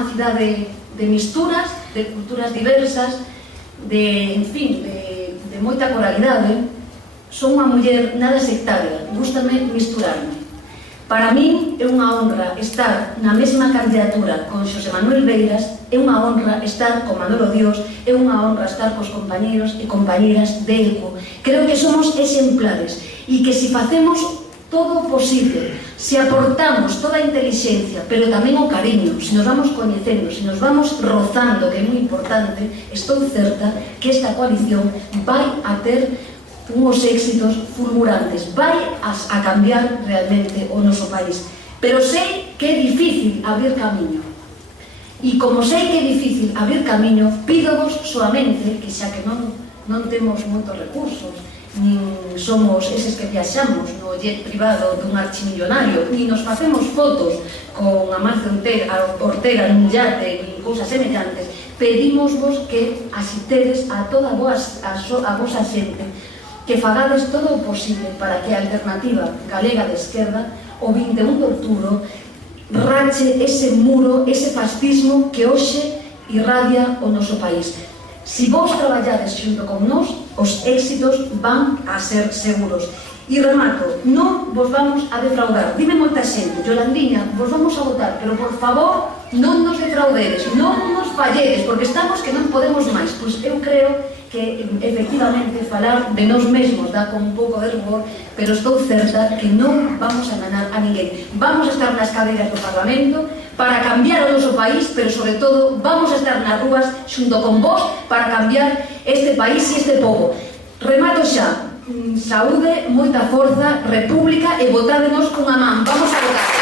unha cidade de misturas, de culturas diversas, en fin, de moita coralidade. Son unha muller nada sectaria, gústame misturarme. Para min é unha honra estar na mesma candidatura con Xosé Manuel Beiras, é unha honra estar con Manolo Dios, é unha honra estar cos compañeros e compañeras de ECO. Creo que somos exemplares e que se facemos todo o posible, se aportamos toda a inteligencia, pero tamén o cariño, se nos vamos coñecendo, se nos vamos rozando, que é moi importante, estou certa que esta coalición vai a ter unhos éxitos fulgurantes, vai a cambiar realmente o noso país. Pero sei que é difícil abrir camiño. E como sei que é difícil abrir camiño, pídovos solamente que xa que non temos moitos recursos, nin somos eses que viaxamos no jet privado dun archimillonario, nin nos facemos fotos con Amancio Ortega nun yate, nin cousas semellantes, pedimosvos que asitedes a toda a vosa xente, que fagades todo o posible para que a alternativa galega de esquerda o 21 de outubro rache ese muro, ese fascismo que hoxe irradia o noso país. Si vos traballades xunto con nós, os éxitos van a ser seguros. E remato, non vos vamos a defraudar. Dime moita xente, Yolandiña, vos vamos a votar, pero por favor, non nos defraudedes, non nos falledes, porque estamos que non podemos máis. Pois eu creo que, efectivamente, falar de nós mesmos dá con un pouco de rigor, pero estou certa que non vamos a enganar a ninguén. Vamos a estar nas cadeiras do Parlamento para cambiar o noso país, pero, sobre todo, vamos a estar nas rúas xunto con vos para cambiar este país e este pobo. Remato xa. Saúde, moita forza, república e votádenos cunha man. Vamos a votar.